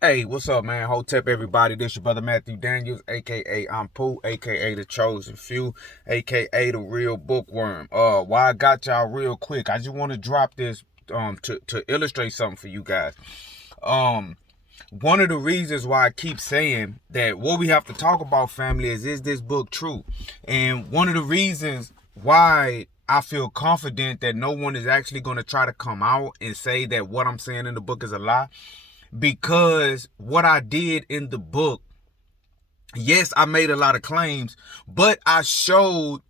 Hey, what's up, man? Hotep, everybody. This your brother Matthew Daniels, aka I'm Pooh, aka the Chosen Few, aka the Real Bookworm. Why I got y'all real quick? I just want to drop this to illustrate something for you guys. Um, One of the reasons why I keep saying that what we have to talk about, family, is this book true? And one of the reasons why I feel confident that no one is actually going to try to come out and say that what I'm saying in the book is a lie, because what I did in the book, yes, I made a lot of claims, but I showed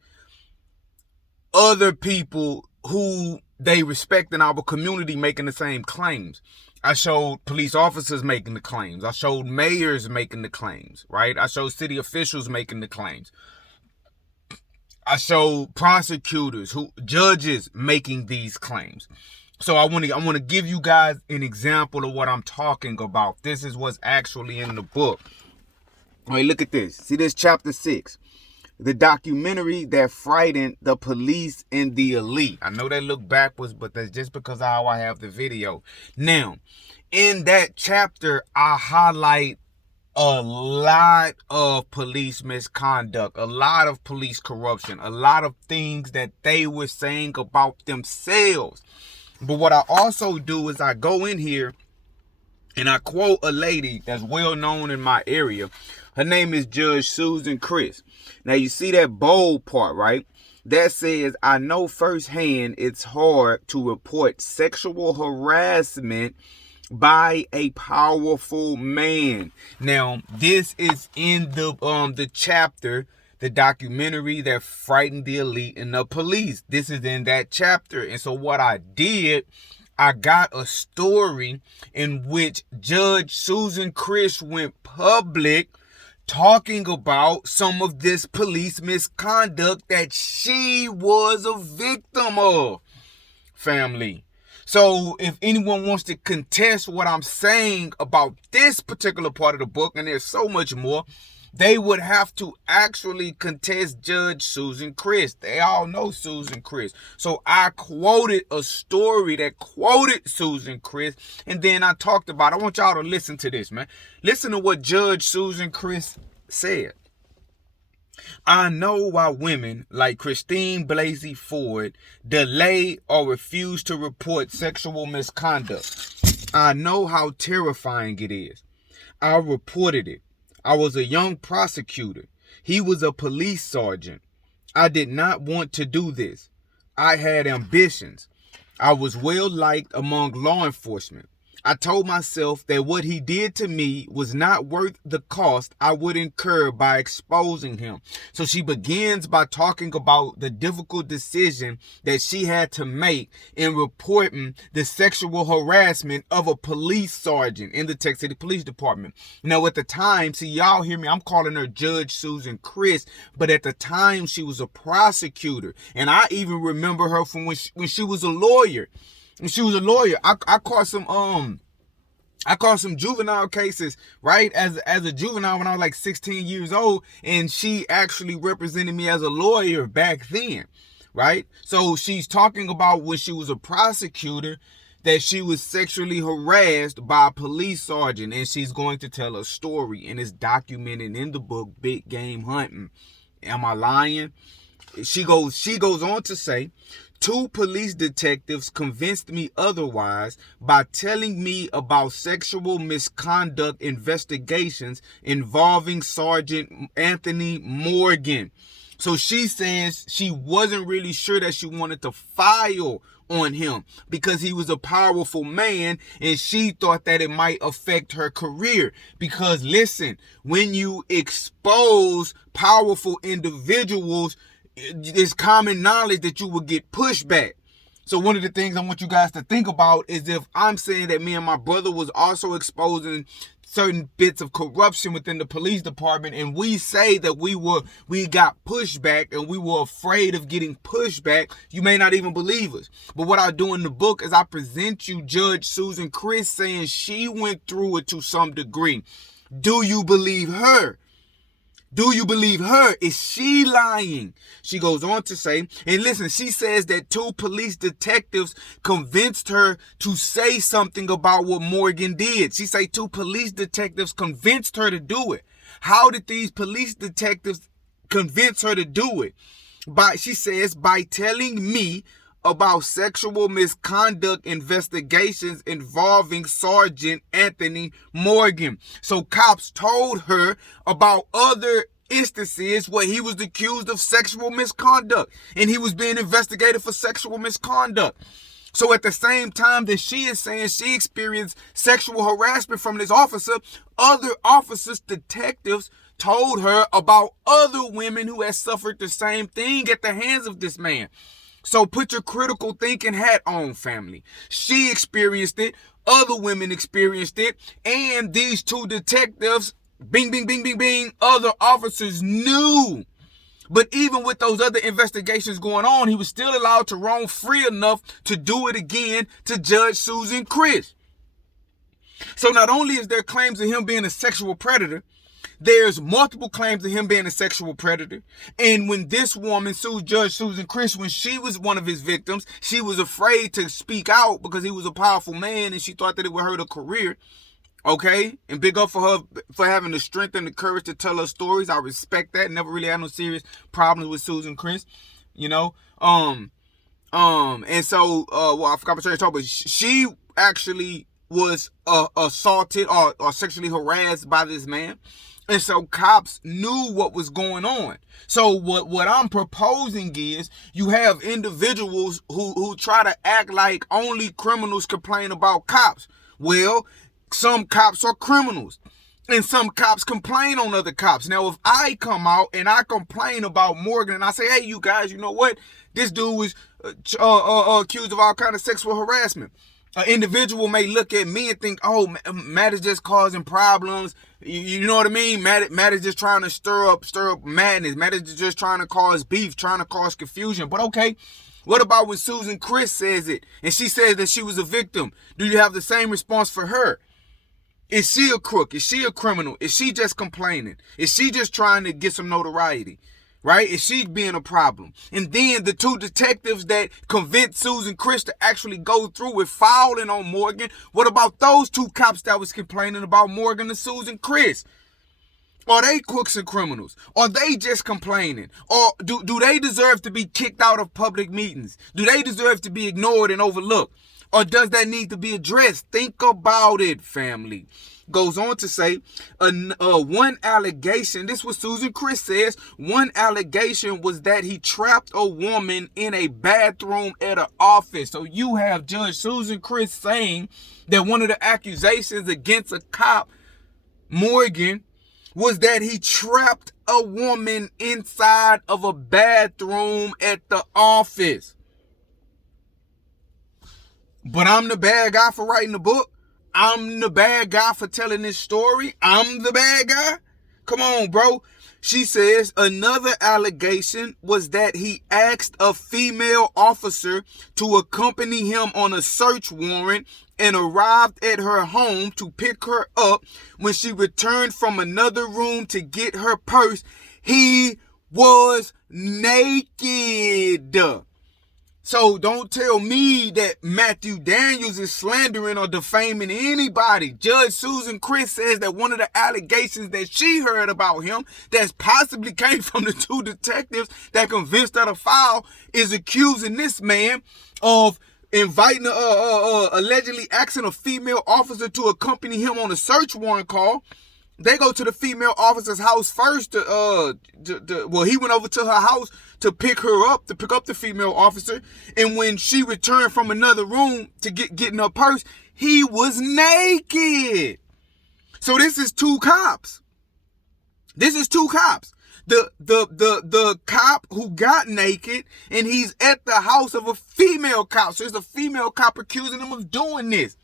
other people who they respect in our community making the same claims. I showed police officers making the claims. I showed mayors making the claims, right? I showed city officials making the claims. I showed prosecutors, judges making these claims. So I want to give you guys an example of what I'm talking about. This is what's actually in the book. All right, look at this. See this chapter 6. The documentary that frightened the police and the elite. I know they look backwards, but that's just because of how I have the video. Now, in that chapter, I highlight a lot of police misconduct, a lot of police corruption, a lot of things that they were saying about themselves. But what I also do is I go in here and I quote a lady that's well known in my area. Her name is Judge Susan Criss. Now you see that bold part, right? That says, I know firsthand it's hard to report sexual harassment by a powerful man. Now, this is in the chapter, the documentary that frightened the elite and the police. This is in that chapter. And so what I did, I got a story in which Judge Susan Criss went public talking about some of this police misconduct that she was a victim of, family. So if anyone wants to contest what I'm saying about this particular part of the book, and there's so much more, they would have to actually contest Judge Susan Criss. They all know Susan Criss. So I quoted a story that quoted Susan Criss, and then I talked about, I want y'all to listen to this, man. Listen to what Judge Susan Criss said. I know why women like Christine Blasey Ford delay or refuse to report sexual misconduct. I know how terrifying it is. I reported it. I was a young prosecutor. He was a police sergeant. I did not want to do this. I had ambitions. I was well liked among law enforcement. I told myself that what he did to me was not worth the cost I would incur by exposing him. So she begins by talking about the difficult decision that she had to make in reporting the sexual harassment of a police sergeant in the Texas City Police Department. Now, at the time, see, y'all hear me, I'm calling her Judge Susan Criss, but at the time she was a prosecutor. And I even remember her from when she was a lawyer. And she was a lawyer. I caught some juvenile cases, right? As a juvenile when I was like 16 years old, and she actually represented me as a lawyer back then, right? So she's talking about when she was a prosecutor that she was sexually harassed by a police sergeant, and she's going to tell a story, and it's documented in the book Big Game Hunting. Am I lying? She goes on to say, 2 police detectives convinced me otherwise by telling me about sexual misconduct investigations involving Sergeant Anthony Morgan. So she says she wasn't really sure that she wanted to file on him because he was a powerful man, and she thought that it might affect her career. Because listen, when you expose powerful individuals, it's common knowledge that you will get pushback. So one of the things I want you guys to think about is, if I'm saying that me and my brother was also exposing certain bits of corruption within the police department, and we say that we got pushback and we were afraid of getting pushback, you may not even believe us. But what I do in the book is I present you Judge Susan Criss saying she went through it to some degree. Do you believe her? Do you believe her? Is she lying? She goes on to say, and listen, she says that 2 police detectives convinced her to say something about what Morgan did. She say 2 police detectives convinced her to do it. How did these police detectives convince her to do it? She says, by telling me about sexual misconduct investigations involving Sergeant Anthony Morgan. So cops told her about other instances where he was accused of sexual misconduct and he was being investigated for sexual misconduct. So at the same time that she is saying she experienced sexual harassment from this officer, other officers, detectives, told her about other women who had suffered the same thing at the hands of this man. So put your critical thinking hat on, family. She experienced it. Other women experienced it. And these 2 detectives, bing, bing, bing, bing, bing, other officers knew. But even with those other investigations going on, he was still allowed to roam free enough to do it again to Judge Susan Criss. So not only is there claims of him being a sexual predator, there's multiple claims of him being a sexual predator. And when this woman sued Judge Susan Criss, when she was one of his victims, she was afraid to speak out because he was a powerful man and she thought that it would hurt her career. Okay? And big up for her for having the strength and the courage to tell her stories. I respect that. Never really had no serious problems with Susan Criss. You know? And so, I forgot to talk, but she actually was assaulted or sexually harassed by this man. And so cops knew what was going on. So what I'm proposing is you have individuals who try to act like only criminals complain about cops. Well, some cops are criminals. And some cops complain on other cops. Now, if I come out and I complain about Morgan and I say, hey, you guys, you know what? This dude was accused of all kind of sexual harassment. An individual may look at me and think, oh, Matt is just causing problems. You know what I mean? Matt is just trying to stir up madness. Matt is just trying to cause beef, trying to cause confusion. But okay, what about when Susan Criss says it and she says that she was a victim? Do you have the same response for her? Is she a crook? Is she a criminal? Is she just complaining? Is she just trying to get some notoriety? Right? Is she being a problem? And then the 2 detectives that convinced Susan Criss to actually go through with filing on Morgan, what about those 2 cops that was complaining about Morgan and Susan Criss? Are they crooks and criminals? Are they just complaining? Or do they deserve to be kicked out of public meetings? Do they deserve to be ignored and overlooked? Or does that need to be addressed? Think about it, family. Goes on to say, one allegation, this was Susan Criss says, one allegation was that he trapped a woman in a bathroom at an office. So you have Judge Susan Criss saying that one of the accusations against a cop, Morgan, was that he trapped a woman inside of a bathroom at the office. But I'm the bad guy for writing the book. I'm the bad guy for telling this story. I'm the bad guy. Come on, bro. She says another allegation was that he asked a female officer to accompany him on a search warrant and arrived at her home to pick her up. When she returned from another room to get her purse, he was naked. So don't tell me that Matthew Daniels is slandering or defaming anybody. Judge Susan Criss says that one of the allegations that she heard about him that possibly came from the 2 detectives that convinced her to file is accusing this man of inviting, allegedly asking a female officer to accompany him on a search warrant call. They go to the female officer's house first well, he went over to her house to pick her up, to pick up the female officer. And when she returned from another room to get in her purse, he was naked. So this is 2 cops. This is 2 cops. The cop who got naked, and he's at the house of a female cop. So there's a female cop accusing him of doing this.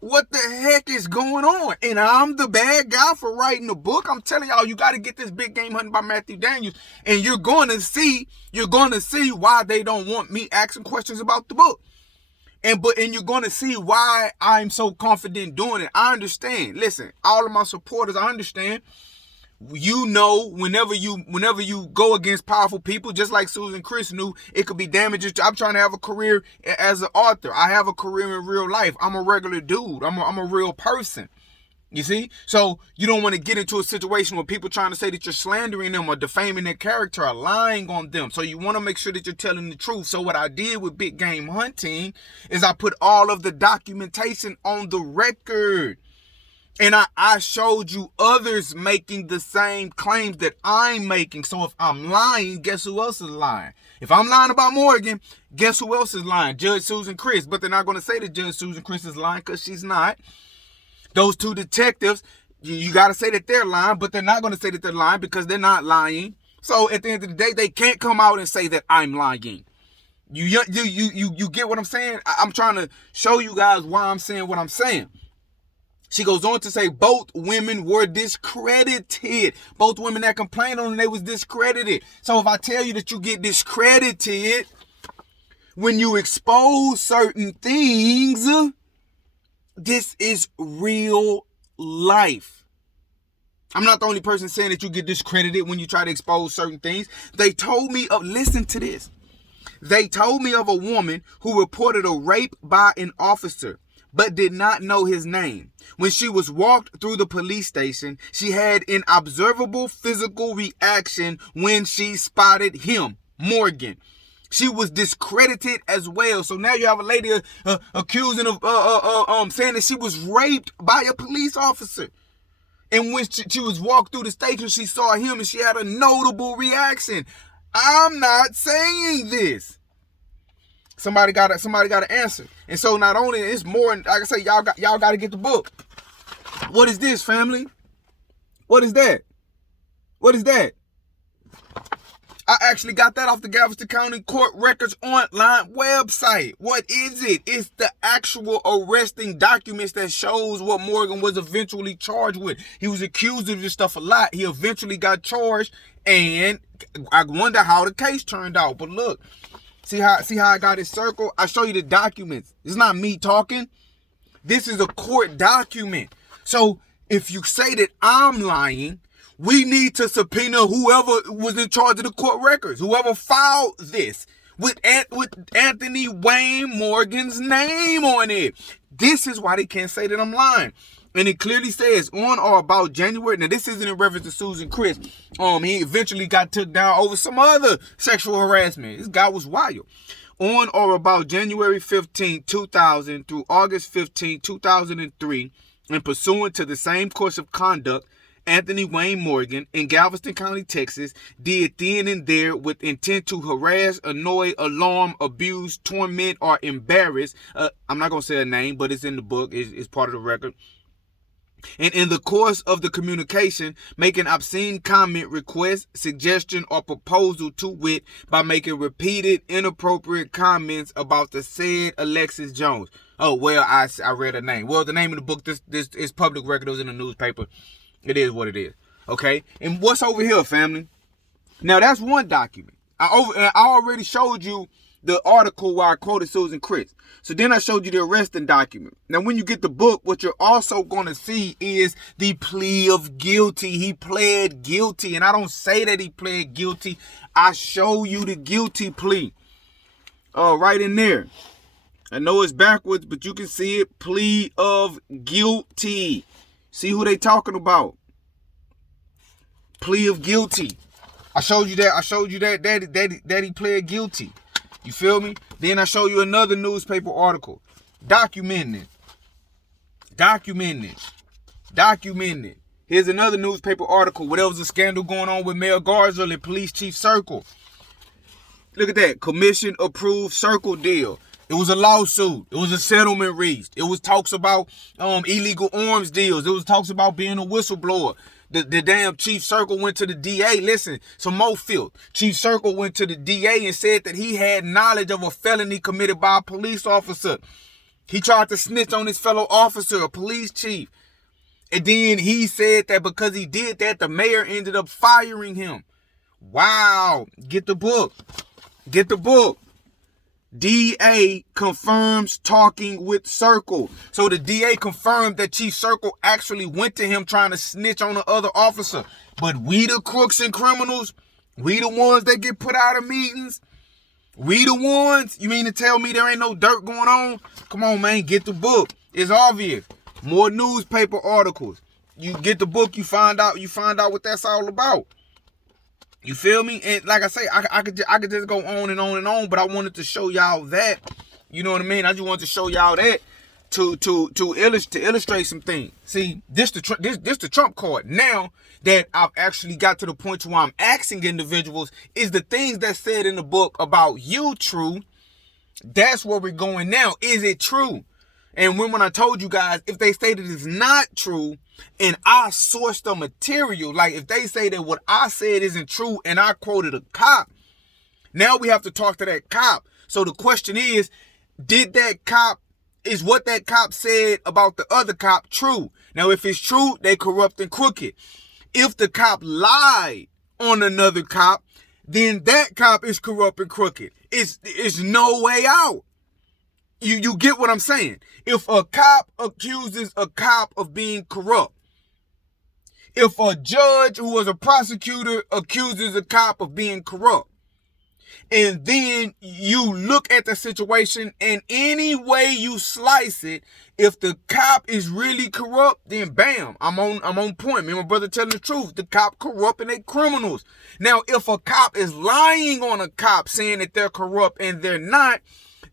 What the heck is going on? And I'm the bad guy for writing the book. I'm telling y'all, you got to get this Big Game Hunting by Matthew Daniels. And you're going to see why they don't want me asking questions about the book. And you're going to see why I'm so confident doing it. I understand. Listen, all of my supporters, I understand. You know, whenever you go against powerful people, just like Susan Criss knew, it could be damaging. I'm trying to have a career as an author. I have a career in real life. I'm a regular dude. I'm a real person. You see? So you don't want to get into a situation where people trying to say that you're slandering them or defaming their character or lying on them. So you want to make sure that you're telling the truth. So what I did with big game hunting is I put all of the documentation on the record. And I showed you others making the same claims that I'm making. So if I'm lying, guess who else is lying? If I'm lying about Morgan, guess who else is lying? Judge Susan Criss. But they're not going to say that Judge Susan Criss is lying because she's not. Those two detectives, you got to say that they're lying, but they're not going to say that they're lying because they're not lying. So at the end of the day, they can't come out and say that I'm lying. You get what I'm saying? I'm trying to show you guys why I'm saying what I'm saying. She goes on to say both women were discredited. Both women that complained on them, they was discredited. So if I tell you that you get discredited when you expose certain things, this is real life. I'm not the only person saying that you get discredited when you try to expose certain things. They told me of, listen to this. They told me of a woman who reported a rape by an officer, but did not know his name. When she was walked through the police station, she had an observable physical reaction when she spotted him, Morgan. She was discredited as well. So now you have a lady accusing of saying that she was raped by a police officer. And when she was walked through the station, she saw him and she had a notable reaction. I'm not saying this. Somebody got to answer. And so not only it's more, like I say, y'all got to get the book. What is this, family? What is that? What is that? I actually got that off the Galveston County Court Records online website. What is it? It's the actual arresting documents that shows what Morgan was eventually charged with. He was accused of this stuff a lot. He eventually got charged, and I wonder how the case turned out. But look, see how I got it circled? I show you the documents. It's not me talking. This is a court document. So if you say that I'm lying, we need to subpoena whoever was in charge of the court records, whoever filed this with Anthony Wayne Morgan's name on it. This is why they can't say that I'm lying. And it clearly says on or about January. Now, this isn't in reference to Susan Criss. He eventually got took down over some other sexual harassment. This guy was wild. On or about January 15, 2000 through August 15, 2003, and pursuant to the same course of conduct, Anthony Wayne Morgan in Galveston County, Texas, did then and there with intent to harass, annoy, alarm, abuse, torment, or embarrass. I'm not going to say a name, but it's in the book. It's part of the record. And in the course of the communication, make an obscene comment, request, suggestion, or proposal to wit by making repeated inappropriate comments about the said Alexis Jones. Oh, well, I read her name. Well, the name of the book, this is public record. It was in the newspaper. It is what it is. Okay? And what's over here, family? Now, that's one document. I already showed you the article where I quoted Susan Criss. So then I showed you the arresting document. Now, when you get the book, what you're also going to see is the plea of guilty. He pled guilty. And I don't say that he pled guilty. I show you the guilty plea. Right in there. I know it's backwards, but you can see it. Plea of guilty. See who they talking about. Plea of guilty. I showed you that he pled guilty. You feel me? Then I show you another newspaper article. Documenting it. Here's another newspaper article where there was a scandal going on with Mayor Garza and Police Chief Circle. Look at that. Commission approved Circle deal. It was a lawsuit. It was a settlement reached. It was talks about illegal arms deals. It was talks about being a whistleblower. The damn Chief Circle went to the DA. Listen, some more filth. Chief Circle went to the DA and said that he had knowledge of a felony committed by a police officer. He tried to snitch on his fellow officer, a police chief. And then he said that because he did that, the mayor ended up firing him. Wow. Get the book. DA confirms talking with Circle. So the DA confirmed that Chief Circle actually went to him trying to snitch on the other officer. But we the crooks and criminals, we the ones that get put out of meetings, we the ones, you mean to tell me there ain't no dirt going on? Come on, man, get the book. It's obvious. More newspaper articles. You get the book, you find out what that's all about. You feel me? And like I say, I could just go on and on and on, but I wanted to show y'all that. You know what I mean? I just wanted to show y'all that to illustrate some things. See, this the Trump card. Now that I've actually got to the point where I'm asking individuals, is the things that said in the book about you true? That's where we're going now. Is it true? And when I told you guys, if they say that it's not true, and I sourced the material, like if they say that what I said isn't true and I quoted a cop, now we have to talk to that cop. So the question is what that cop said about the other cop true? Now, if it's true, they corrupt and crooked. If the cop lied on another cop, then that cop is corrupt and crooked. It's no way out. You get what I'm saying? If a cop accuses a cop of being corrupt, if a judge who was a prosecutor accuses a cop of being corrupt, and then you look at the situation and any way you slice it, if the cop is really corrupt, then bam, I'm on point. Me and my brother telling the truth. The cop corrupt and they criminals. Now, if a cop is lying on a cop saying that they're corrupt and they're not,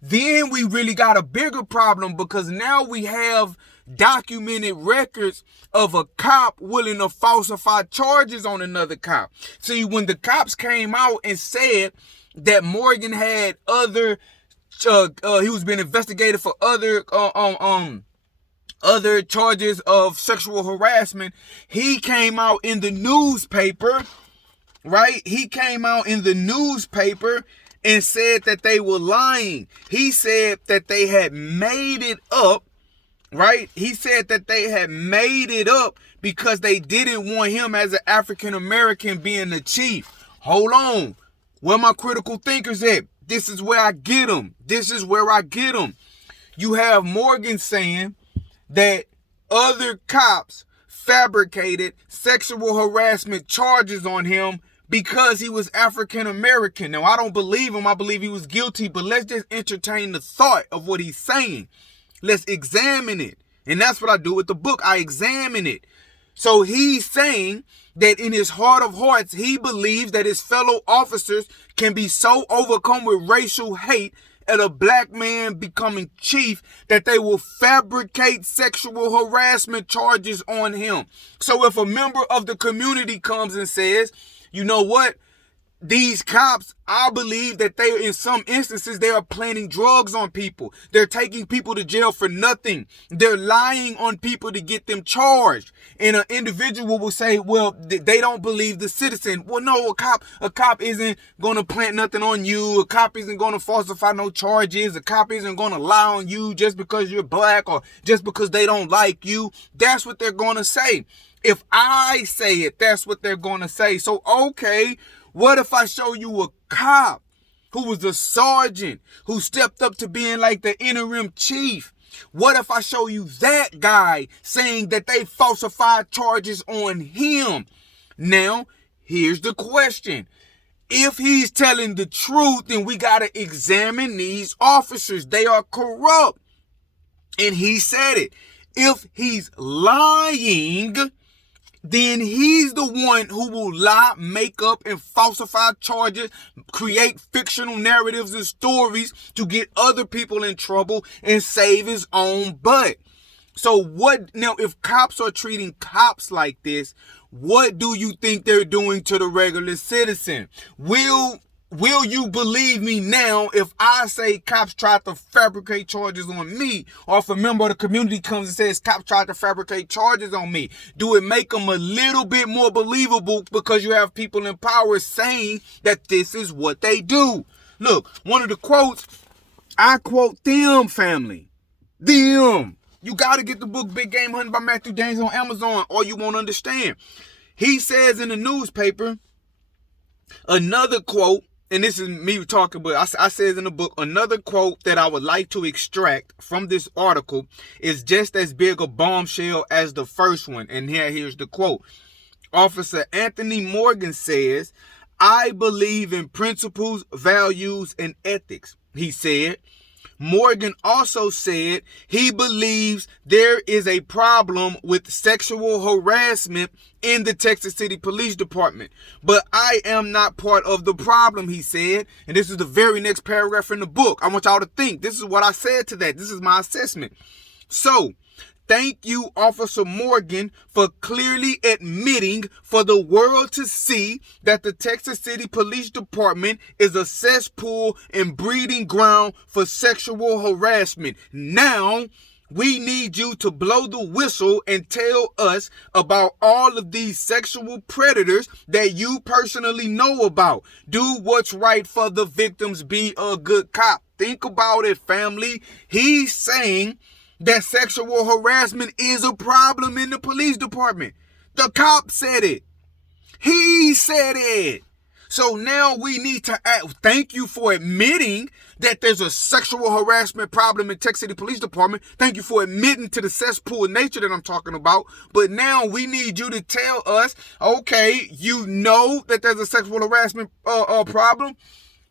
then we really got a bigger problem, because now we have documented records of a cop willing to falsify charges on another cop. See, when the cops came out and said that Morgan had other, he was being investigated for other charges of sexual harassment, he came out in the newspaper, right? He came out in the newspaper and said that they were lying. He said that they had made it up, right? He said that they had made it up because they didn't want him as an African American being the chief. Hold on. Where my critical thinkers at? This is where I get them. This is where I get them. You have Morgan saying that other cops fabricated sexual harassment charges on him because he was African American. Now, I don't believe him. I believe he was guilty, but let's just entertain the thought of what he's saying. Let's examine it. And that's what I do with the book. I examine it. So he's saying that in his heart of hearts, he believes that his fellow officers can be so overcome with racial hate at a black man becoming chief that they will fabricate sexual harassment charges on him. So if a member of the community comes and says, you know what? These cops, I believe that in some instances, they are planting drugs on people. They're taking people to jail for nothing. They're lying on people to get them charged. And an individual will say, well, they don't believe the citizen. Well, no, a cop isn't going to plant nothing on you. A cop isn't going to falsify no charges. A cop isn't going to lie on you just because you're black or just because they don't like you. That's what they're going to say. If I say it, that's what they're going to say. So, okay, what if I show you a cop who was a sergeant who stepped up to being like the interim chief? What if I show you that guy saying that they falsified charges on him? Now, here's the question. If he's telling the truth, then we got to examine these officers. They are corrupt. And he said it. If he's lying, then he's the one who will lie, make up, and falsify charges, create fictional narratives and stories to get other people in trouble and save his own butt. So now, if cops are treating cops like this, what do you think they're doing to the regular citizen? Will you believe me now if I say cops tried to fabricate charges on me, or if a member of the community comes and says cops tried to fabricate charges on me? Do it make them a little bit more believable because you have people in power saying that this is what they do? Look, one of the quotes, I quote them, family. Them. You got to get the book Big Game Hunting by Matthew Daniels on Amazon or you won't understand. He says in the newspaper, another quote, and this is me talking, but I said in the book, another quote that I would like to extract from this article is just as big a bombshell as the first one. And here's the quote. Officer Anthony Morgan says, "I believe in principles, values, and ethics," he said. Morgan also said he believes there is a problem with sexual harassment in the Texas City Police Department. "But I am not part of the problem," he said. And this is the very next paragraph in the book. I want y'all to think. This is what I said to that. This is my assessment. So, thank you, Officer Morgan, for clearly admitting for the world to see that the Texas City Police Department is a cesspool and breeding ground for sexual harassment. Now, we need you to blow the whistle and tell us about all of these sexual predators that you personally know about. Do what's right for the victims. Be a good cop. Think about it, family. He's saying that sexual harassment is a problem in the police department. The cop said it. He said it. So now we need to thank you for admitting that there's a sexual harassment problem in Texas City Police Department. Thank you for admitting to the cesspool nature that I'm talking about. But now we need you to tell us, okay, you know that there's a sexual harassment problem.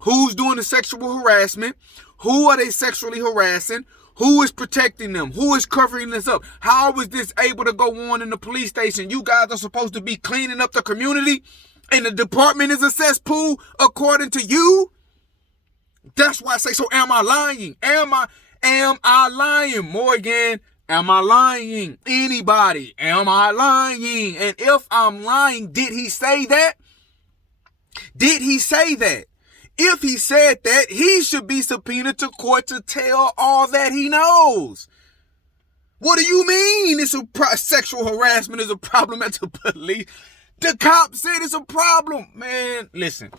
Who's doing the sexual harassment? Who are they sexually harassing? Who is protecting them? Who is covering this up? How is this able to go on in the police station? You guys are supposed to be cleaning up the community, and the department is a cesspool according to you? That's why I say, so am I lying? Am I lying? Morgan, am I lying? Anybody, am I lying? And if I'm lying, did he say that? Did he say that? If he said that, he should be subpoenaed to court to tell all that he knows. What do you mean it's sexual harassment is a problem at the police? The cop said it's a problem. Man, listen,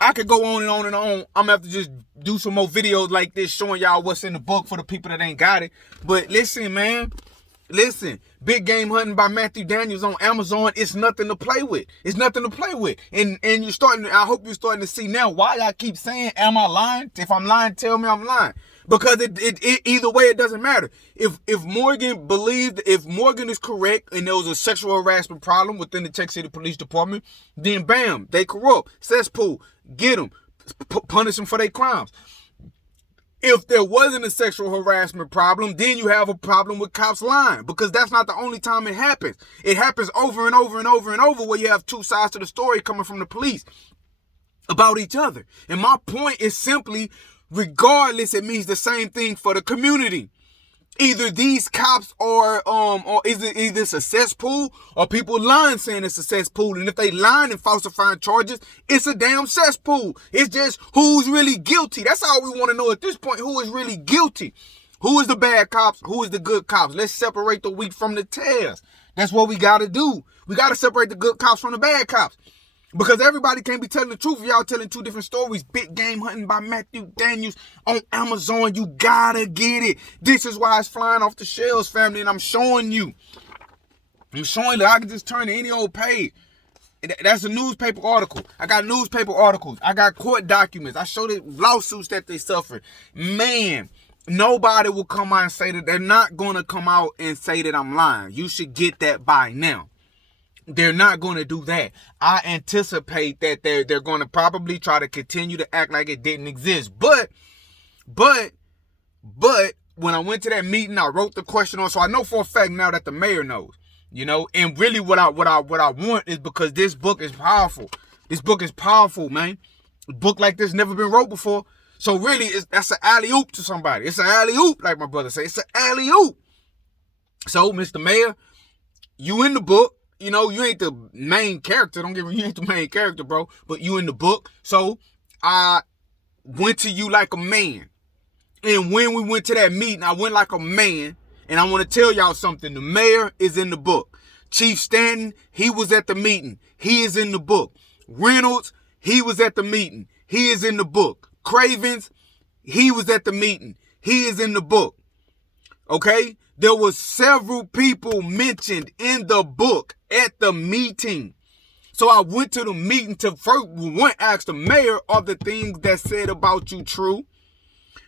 I could go on and on and on. I'm going to have to just do some more videos like this showing y'all what's in the book for the people that ain't got it. But listen, man. Listen, Big Game Hunting by Matthew Daniels on Amazon. It's nothing to play with. It's nothing to play with. And you're starting to, I hope you're starting to see now why I keep saying, am I lying? If I'm lying, tell me I'm lying. Because it either way, it doesn't matter. If Morgan believed, if Morgan is correct and there was a sexual harassment problem within the Texas City Police Department, then bam, they corrupt. Cesspool, get them, punish them for their crimes. If there wasn't a sexual harassment problem, then you have a problem with cops lying, because that's not the only time it happens. It happens over and over and over and over where you have two sides to the story coming from the police about each other. And my point is simply, regardless, it means the same thing for the community. Either these cops are, or is it either it's a cesspool or people lying saying it's a cesspool. And if they lying and falsifying charges, it's a damn cesspool. It's just who's really guilty. That's all we want to know at this point. Who is really guilty? Who is the bad cops? Who is the good cops? Let's separate the wheat from the tares. That's what we got to do. We got to separate the good cops from the bad cops. Because everybody can't be telling the truth. Y'all telling two different stories. Big Game Hunting by Matthew Daniels on Amazon. You gotta get it. This is why it's flying off the shelves, family. And I'm showing you. I'm showing you. I can just turn to any old page. That's a newspaper article. I got newspaper articles. I got court documents. I showed the lawsuits that they suffered. Man, nobody will come out and say that. They're not going to come out and say that I'm lying. You should get that by now. They're not going to do that. I anticipate that they're going to probably try to continue to act like it didn't exist. But when I went to that meeting, I wrote the question on, so I know for a fact now that the mayor knows, you know. And really, what I want is, because this book is powerful. This book is powerful, man. A book like this never been wrote before. So really, that's an alley-oop to somebody. It's an alley-oop, like my brother say. It's an alley-oop. So, Mr. Mayor, you in the book. You know, you ain't the main character. Don't get me, you ain't the main character, bro. But you in the book. So I went to you like a man. And when we went to that meeting, I went like a man. And I want to tell y'all something. The mayor is in the book. Chief Stanton, he was at the meeting. He is in the book. Reynolds, he was at the meeting. He is in the book. Cravens, he was at the meeting. He is in the book. Okay? There was several people mentioned in the book at the meeting. So I went to the meeting to first ask the mayor of the things that said about you true.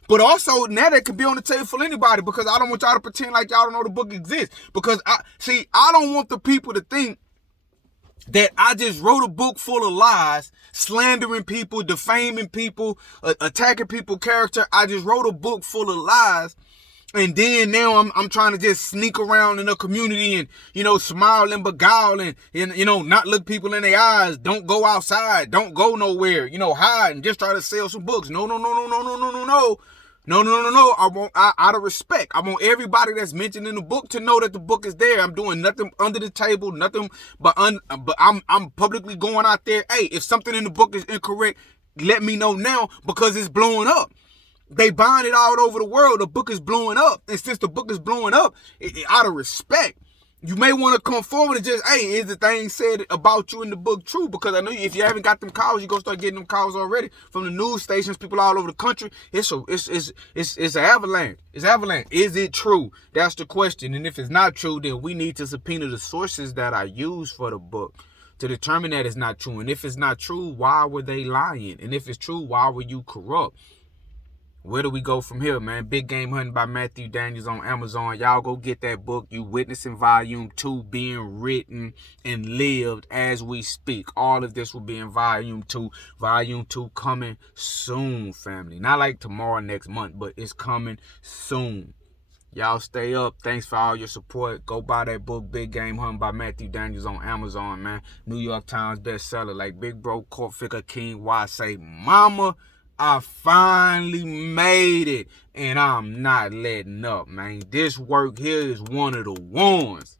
But also, now that could be on the table for anybody, because I don't want y'all to pretend like y'all don't know the book exists. Because, I don't want the people to think that I just wrote a book full of lies, slandering people, defaming people, attacking people's character. I just wrote a book full of lies. And then now I'm trying to just sneak around in the community and, smile and beguile and not look people in their eyes. Don't go outside. Don't go nowhere. Hide and just try to sell some books. No. Out of respect, I want everybody that's mentioned in the book to know that the book is there. I'm doing nothing under the table, nothing but I'm publicly going out there. Hey, if something in the book is incorrect, let me know now, because it's blowing up. They buying it all over the world. The book is blowing up. And since the book is blowing up, out of respect, you may want to come forward and just, hey, is the thing said about you in the book true? Because I know if you haven't got them calls, you're going to start getting them calls already from the news stations, people all over the country. It's an avalanche. It's avalanche. Is it true? That's the question. And if it's not true, then we need to subpoena the sources that I use for the book to determine that it's not true. And if it's not true, why were they lying? And if it's true, why were you corrupt? Where do we go from here, man? Big Game Hunting by Matthew Daniels on Amazon. Y'all go get that book. You witnessing Volume 2 being written and lived as we speak. All of this will be in Volume 2. Volume 2 coming soon, family. Not like tomorrow, next month, but it's coming soon. Y'all stay up. Thanks for all your support. Go buy that book, Big Game Hunting by Matthew Daniels on Amazon, man. New York Times bestseller. Like Big Bro Court Figure King Y say, Mama, I finally made it, and I'm not letting up, man. This work here is one of the ones,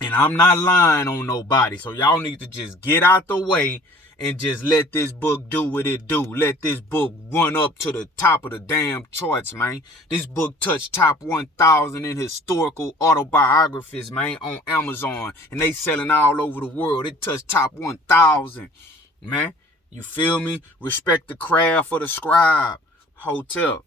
and I'm not lying on nobody. So y'all need to just get out the way and just let this book do what it do. Let this book run up to the top of the damn charts, man. This book touched top 1,000 in historical autobiographies, man, on Amazon, and they selling all over the world. It touched top 1,000, man. You feel me? Respect the craft of the scribe. Hotel.